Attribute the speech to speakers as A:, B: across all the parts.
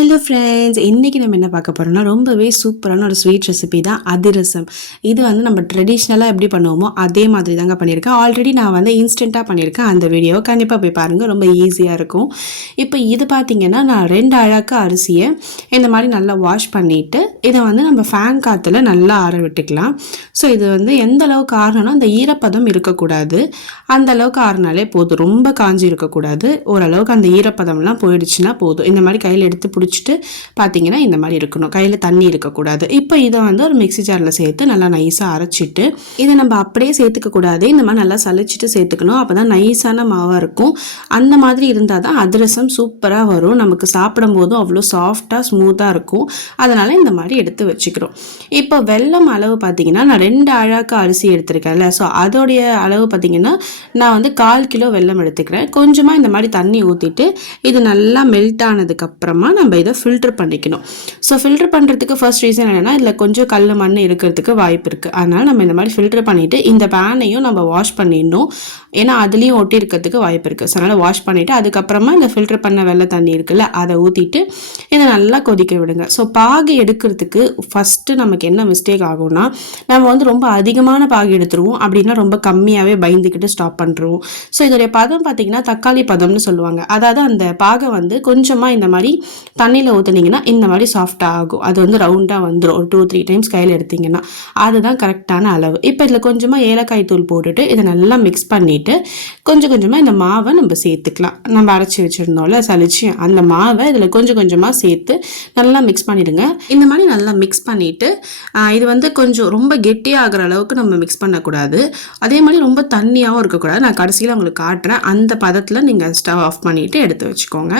A: Hello friends இன்றைக்கி நம்ம என்ன பார்க்க போகிறோம்னா ரொம்பவே சூப்பரான ஒரு ஸ்வீட் ரெசிபி தான் அதிரசம். இது வந்து நம்ம ட்ரெடிஷ்னலாக எப்படி பண்ணுவோமோ அதே மாதிரி தாங்க பண்ணியிருக்கேன். ஆல்ரெடி நான் வந்து இன்ஸ்டண்ட்டாக பண்ணியிருக்கேன். அந்த வீடியோவை கண்டிப்பாக போய் பாருங்கள் ரொம்ப ஈஸியாக இருக்கும். இப்போ இது பார்த்திங்கன்னா நான் ரெண்டு அழகாக அரிசியை இந்த மாதிரி நல்லா வாஷ் பண்ணிவிட்டு இதை வந்து நம்ம ஃபேன் காற்றுல நல்லா ஆற விட்டுக்கலாம். ஸோ இது வந்து எந்த அளவுக்கு ஆறணும் அந்த ஈரப்பதம் இருக்கக்கூடாது. அந்த அளவுக்கு ஆறினாலே போதும். ரொம்ப காஞ்சி இருக்கக்கூடாது. ஓரளவுக்கு அந்த ஈரப்பதம்லாம் போயிடுச்சுன்னா போதும். இந்த மாதிரி கையில் எடுத்து பிடிச்சி வச்சுட்டு பார்த்தீங்கன்னா இந்த மாதிரி இருக்கணும். கையில் தண்ணி இருக்கக்கூடாது. இப்போ இதை வந்து ஒரு மிக்சி ஜாரில் சேர்த்து நல்லா நைஸாக அரைச்சிட்டு இதை நம்ம அப்படியே சேர்த்துக்க கூடாது. இந்த மாதிரி நல்லா சளிச்சிட்டு சேர்த்துக்கணும். அப்போ தான் நைஸான மாவாக இருக்கும். அந்த மாதிரி இருந்தால் தான் அதிரசம் சூப்பராக வரும். நமக்கு சாப்பிடும் போதும் அவ்வளோ சாஃப்டாக ஸ்மூத்தாக இருக்கும். அதனால் இந்த மாதிரி எடுத்து வச்சுக்கிறோம். இப்போ வெள்ளம் அளவு பார்த்தீங்கன்னா நான் ரெண்டு அழாக்கு அரிசி எடுத்திருக்கேன்ல. ஸோ அதோடைய அளவு பார்த்தீங்கன்னா நான் வந்து கால் கிலோ வெள்ளம் எடுத்துக்கிறேன். கொஞ்சமாக இந்த மாதிரி தண்ணி ஊற்றிட்டு இது நல்லா மெல்ட் ஆனதுக்கப்புறமா நம்ம நம்ம இதை ஃபில்டர் பண்ணிக்கணும். ஸோ ஃபில்டர் பண்ணுறதுக்கு ஃபர்ஸ்ட் ரீசன் என்னென்னா இதில் கொஞ்சம் கல் மண் இருக்கிறதுக்கு வாய்ப்பு இருக்குது அதனால் நம்ம இந்த மாதிரி ஃபில்டர் பண்ணிவிட்டு இந்த பேனையும் நம்ம வாஷ் பண்ணிடணும். ஏன்னா அதுலேயும் ஒட்டி இருக்கிறதுக்கு வாய்ப்பு இருக்குது ஸோ அதனால் வாஷ் பண்ணிவிட்டு அதுக்கப்புறமா இந்த ஃபில்டர் பண்ண வெள்ளை தண்ணி இருக்குல்ல அதை ஊற்றிட்டு இதை நல்லா கொதிக்க விடுங்க. ஸோ பாகு எடுக்கிறதுக்கு ஃபஸ்ட்டு நமக்கு என்ன மிஸ்டேக் ஆகும்னா நம்ம வந்து ரொம்ப அதிகமான பாகு எடுத்துருவோம். அப்படின்னா ரொம்ப கம்மியாகவே பயந்துக்கிட்டு ஸ்டாப் பண்ணுறோம் ஸோ இதோடைய பதம் பார்த்திங்கன்னா தக்காளி பதம்னு சொல்லுவாங்க. அதாவது அந்த பாகை வந்து கொஞ்சமாக இந்த மாதிரி தண்ணியில் ஊற்றுனீங்கன்னா இந்த மாதிரி சாஃப்டாக ஆகும். அது வந்து ரவுண்டாக வந்துடும் ஒரு டூ த்ரீ டைம்ஸ் கையில் எடுத்திங்கன்னா. அதுதான் கரெக்டான அளவு. இப்போ இதில் கொஞ்சமாக ஏலக்காய் தூள் போட்டுட்டு இதை நல்லா மிக்ஸ் பண்ணிவிட்டு கொஞ்சம் கொஞ்சமாக இந்த மாவை நம்ம சேர்த்துக்கலாம். நம்ம அரைச்சி வச்சுருந்தோம்ல சளிச்சு. அந்த மாவை இதில் கொஞ்சம் கொஞ்சமாக சேர்த்து நல்லா மிக்ஸ் பண்ணிவிடுங்க இந்த மாதிரி நல்லா மிக்ஸ் பண்ணிவிட்டு இது வந்து கொஞ்சம் ரொம்ப கெட்டியாகிற அளவுக்கு நம்ம மிக்ஸ் பண்ணக்கூடாது. அதே மாதிரி ரொம்ப தண்ணியாகவும் இருக்கக்கூடாது. நான் கடைசியில் உங்களுக்கு காட்டுறேன். அந்த பதத்தில் நீங்கள் ஸ்டவ் ஆஃப் பண்ணிவிட்டு எடுத்து வச்சுக்கோங்க.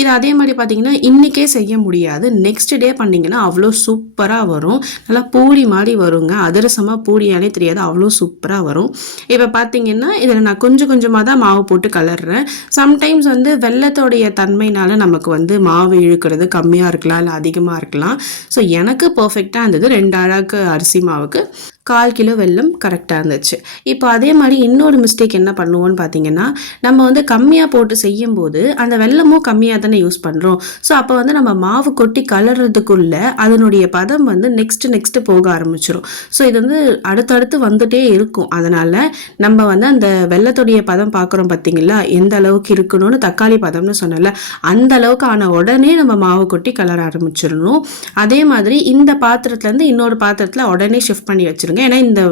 A: இது அதே மாதிரி பார்த்தீங்கன்னா இன்றைக்கே செய்ய முடியாது. நெக்ஸ்ட் டே பண்ணிங்கன்னா அவ்வளோ சூப்பராக வரும். நல்லா பூரி மாதிரி வருங்க. அதிரசமாக பூரியானே தெரியாது. அவ்வளோ சூப்பராக வரும். இப்போ பார்த்தீங்கன்னா இதில் நான் கொஞ்சம் கொஞ்சமாக தான் மாவு போட்டு கலர்றேன். சம்டைம்ஸ் வந்து வெள்ளத்தோடைய தன்மைனால நமக்கு வந்து மாவு இழுக்கிறது கம்மியாக இருக்கலாம் இல்லை அதிகமாக இருக்கலாம். ஸோ எனக்கு பர்ஃபெக்டாக இருந்தது ரெண்டு அழகு அரிசி மாவுக்கு. கால் கிலோ வெல்லம் கரெக்டாக இருந்துச்சு. இப்போ அதே மாதிரி இன்னொரு மிஸ்டேக் என்ன பண்ணுவோன்னு பார்த்தீங்கன்னா நம்ம வந்து கம்மியாக போட்டு செய்யும்போது அந்த வெல்லமும் கம்மியாக தானே யூஸ் பண்ணுறோம் ஸோ அப்போ வந்து நம்ம மாவு கொட்டி கலர்றதுக்குள்ளே அதனுடைய பதம் வந்து நெக்ஸ்ட்டு நெக்ஸ்ட்டு போக ஆரம்பிச்சிடும் ஸோ இது வந்து அடுத்தடுத்து வந்துட்டே இருக்கும். அதனால் நம்ம வந்து அந்த வெள்ளத்துடைய பதம் பார்க்குறோம் பார்த்தீங்களா எந்த அளவுக்கு இருக்கணும்னு தக்காளி பதம்னு சொன்னல அந்த அளவுக்கு ஆன உடனே நம்ம மாவு கொட்டி கலர ஆரம்பிச்சிடணும் அதே மாதிரி இந்த பாத்திரத்துலேருந்து இன்னொரு பாத்திரத்தில் உடனே ஷிஃப்ட் பண்ணி வச்சிருங்க. வச்சுருங்க ஏன்னா இந்த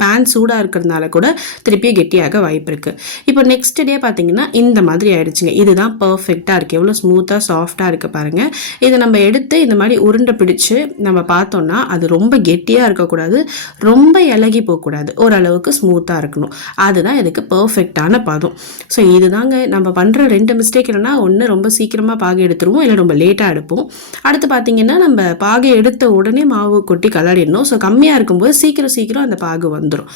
A: பேன் சூடாக இருக்கிறதுனால கூட திருப்பியும் கெட்டியாக வாய்ப்பு இருக்குது இப்போ நெக்ஸ்ட் டே பார்த்தீங்கன்னா இந்த மாதிரி ஆயிடுச்சுங்க. இதுதான் பர்ஃபெக்டாக இருக்குது எவ்வளோ ஸ்மூத்தாக சாஃப்டாக இருக்குது பாருங்கள் இதை நம்ம எடுத்து இந்த மாதிரி உருண்டை பிடிச்சு நம்ம பார்த்தோம்னா அது ரொம்ப கெட்டியாக இருக்கக்கூடாது. ரொம்ப இலகி போகக்கூடாது. ஓரளவுக்கு ஸ்மூத்தாக இருக்கணும். அதுதான் இதுக்கு பர்ஃபெக்டான பதம். ஸோ இதுதாங்க. நம்ம பண்ணுற ரெண்டு மிஸ்டேக் என்னென்னா ஒன்று ரொம்ப சீக்கிரமாக பாகு எடுத்துருவோம். இல்லை ரொம்ப லேட்டாக எடுப்போம். அடுத்து பார்த்தீங்கன்னா நம்ம பாகை எடுத்த உடனே மாவு கொட்டி கலரிடணும். ஸோ கம்மியாக இருக்கும்போது சீக்கிரம் சீக்கிரம் அந்த பாகு வந்துடும்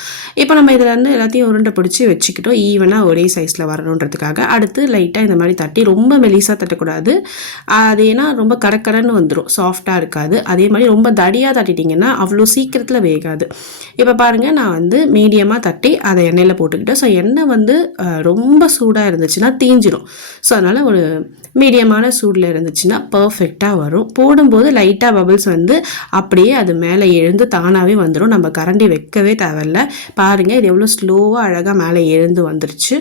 A: இப்போ நம்ம இதில் வந்து எல்லாத்தையும் உருண்டை பிடிச்சி வச்சுக்கிட்டோம். ஈவனாக ஒரே சைஸில் வரணுன்றதுக்காக. அடுத்து லைட்டாக இந்த மாதிரி தட்டி ரொம்ப மெலிசாக தட்டக்கூடாது. அது ஏன்னா ரொம்ப கடற்கடன்னு வந்துடும் சாஃப்டாக இருக்காது. அதே மாதிரி ரொம்ப தடியாக தட்டிட்டிங்கன்னா அவ்வளோ சீக்கிரத்தில் வேகாது. இப்போ பாருங்கள் நான் வந்து மீடியமாக தட்டி அதை எண்ணெயில் போட்டுக்கிட்டேன். ஸோ எண்ணெய் வந்து ரொம்ப சூடாக இருந்துச்சுன்னா தீஞ்சிடும் ஸோ அதனால் ஒரு மீடியமான சூடில் இருந்துச்சுன்னா பர்ஃபெக்டாக வரும். போடும்போது லைட்டாக பபிள்ஸ் வந்து அப்படியே அது மேலே எழுந்து தானாகவே வந்துடும் நம்ம கரண்டி வைக்கவே தேவையில்ல. பாருங்கள் இது எவ்வளோ ஸ்லோவாக அழகாக மேலே எழுந்து வந்துருச்சு.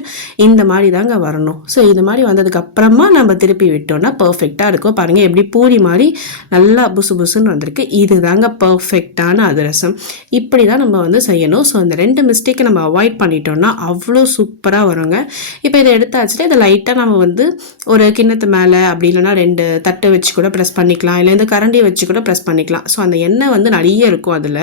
A: இந்த மாதிரி தாங்க வரணும். ஸோ இது மாதிரி வந்ததுக்கப்புறமா நம்ம திருப்பி விட்டோம்னா பர்ஃபெக்டாக இருக்கும். பாருங்கள் எப்படி பூரி மாதிரி நல்லா புசு புசுன்னு வந்திருக்கு. இது தாங்க பர்ஃபெக்டான அதிரசம். இப்படி தான் நம்ம வந்து செய்யணும். ஸோ அந்த ரெண்டு மிஸ்டேக்கை நம்ம அவாய்ட் பண்ணிட்டோம்னா அவ்வளோ சூப்பராக வருங்க. இப்போ இதை எடுத்தாச்சுட்டு இதை லைட்டாக நம்ம வந்து ஒரு கிண்ணத்து மேலே அப்படி இல்லைனா ரெண்டு தட்டை வச்சு கூட ப்ரெஸ் பண்ணிக்கலாம். இல்லை இந்த கரண்டியை வச்சு கூட ப்ரெஸ் பண்ணிக்கலாம். ஸோ அந்த எண்ணெய் வந்து நிறைய இருக்கும் அதில்.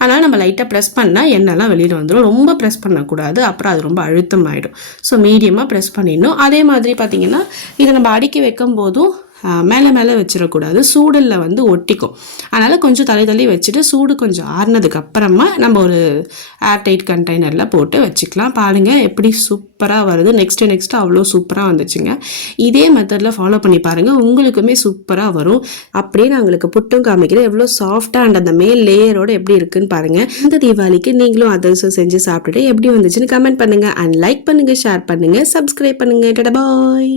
A: அதனால் நம்ம லைட்டாக ப்ரெஸ் பண்ணால் எண்ணெய்லாம் வெளியில் வந்துடும் ரொம்ப ப்ரெஸ் பண்ணக்கூடாது. அப்புறம் அது ரொம்ப அழுத்தம் ஆகிடும் ஸோ மீடியமாக ப்ரெஸ் பண்ணிடணும். அதே மாதிரி பார்த்திங்கன்னா இதை நம்ம அடுக்கி வைக்கும் போதும் மேலே மேலே வச்சிடக்கூடாது. சூடலில் வந்து ஒட்டிக்கும். அதனால் கொஞ்சம் தலை தள்ளி வச்சுட்டு சூடு கொஞ்சம் ஆறுனதுக்கு அப்புறமா நம்ம ஒரு ஏர்டைட் கண்டெய்னரில் போட்டு வச்சுக்கலாம். பாருங்கள் எப்படி சூப்பராக வருது. நெக்ஸ்ட்டு நெக்ஸ்ட்டு அவ்வளோ சூப்பராக வந்துச்சுங்க. இதே மெத்தடில் ஃபாலோ பண்ணி பாருங்கள் உங்களுக்குமே சூப்பராக வரும். அப்படியே நான் உங்களுக்கு புட்டும் காமிக்கிறேன். எவ்வளோ சாஃப்டாக அண்ட் அந்த மேல் லேயரோடு எப்படி இருக்குன்னு பாருங்கள் இந்த தீபாவளிக்கு நீங்களும் அதர்ஸும் செஞ்சு சாப்பிட்டுட்டு எப்படி வந்துச்சுன்னு கமெண்ட் பண்ணுங்கள் அண்ட் லைக் பண்ணுங்கள் ஷேர் பண்ணுங்கள் சப்ஸ்கிரைப் பண்ணுங்கள் டடா பாய்